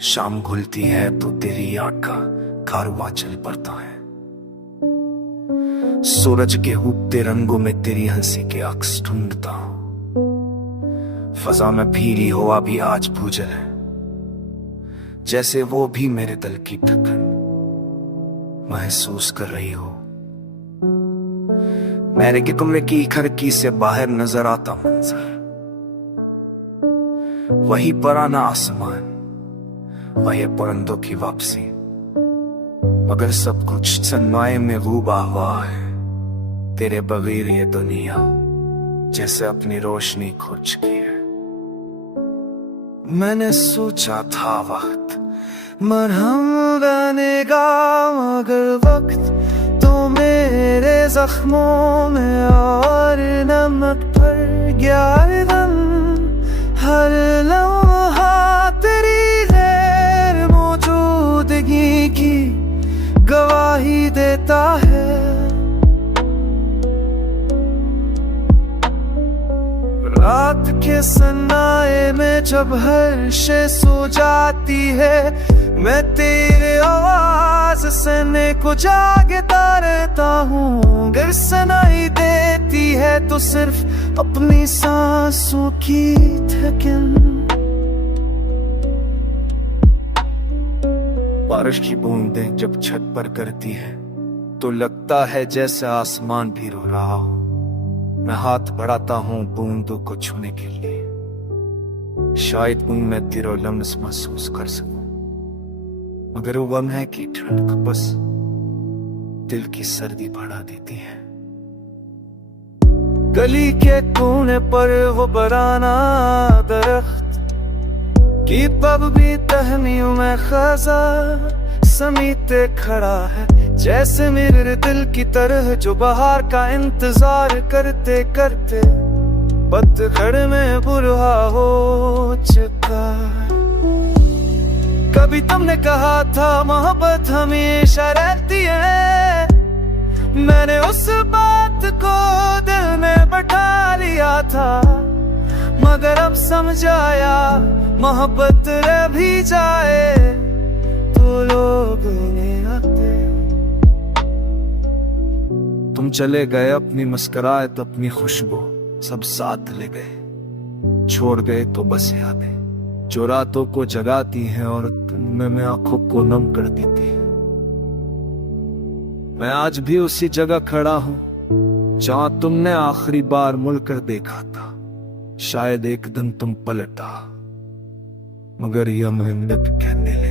शाम घुलती है तो तेरी आंख का कारवां चल पड़ता है। सूरज के उगते रंगों में तेरी हंसी के अक्स ढूंढता हूं। फजा में भीरी हवा भी आज भूजल है, जैसे वो भी मेरे दिल की धड़कन महसूस कर रही हो। मेरे के कमरे की खिड़की से बाहर नजर आता मंजर, वही पुराना आसमान, वही परिंदों की वापसी, मगर सब कुछ सन्नाटे में डूबा हुआ है। तेरे बगैर ये दुनिया जैसे अपनी रोशनी खो चुकी है। मैंने सोचा था वक्त मरहम बनेगा, मगर वक्त तो मेरे जख्मों में और नमक भर गया है गम। हर लम्हा तेरी गैर मौजूदगी की गवाही देता है। रात के सन्नाटे में जब हर शे सो जाती है, मैं तेरे आवाज सुनने को जागता रहता हूँ। अगर सुनाई देती है तो सिर्फ अपनी सांसों की थकन। बारिश की बूंदें जब छत पर गिरती है तो लगता है जैसे आसमान भी रो रहा हो। मैं हाथ बढ़ाता हूँ बूंदों को छूने के लिए, शायद उनमें तेरा लम्स महसूस कर सकूं। मगर वो गम है कि ठंड बस दिल की सर्दी बढ़ा देती है। गली के कोने पर वो पुराना दरख्त की पब भी टहनियों में खजा समीते खड़ा है, जैसे मेरे दिल की तरह जो बाहर का इंतजार करते करते पतझड़ में बुरा हो चुका। कभी तुमने कहा था मोहब्बत हमेशा रहती है, मैंने उस बात को दिल में बैठा लिया था। मगर अब समझ आया मोहब्बत रह भी जाए तो लोग नहीं आते। तुम चले गए, अपनी मुस्कुराहट अपनी खुशबू सब साथ ले गए। छोड़ गए तो बस यादें जो रातों को जगाती हैं और दिन में आंखों को नम कर देती है। मैं आज भी उसी जगह खड़ा हूं जहां तुमने आखिरी बार मुड़कर देखा था। शायद एक दिन तुम पलटा, मगर यह मेहनत कहने लगी।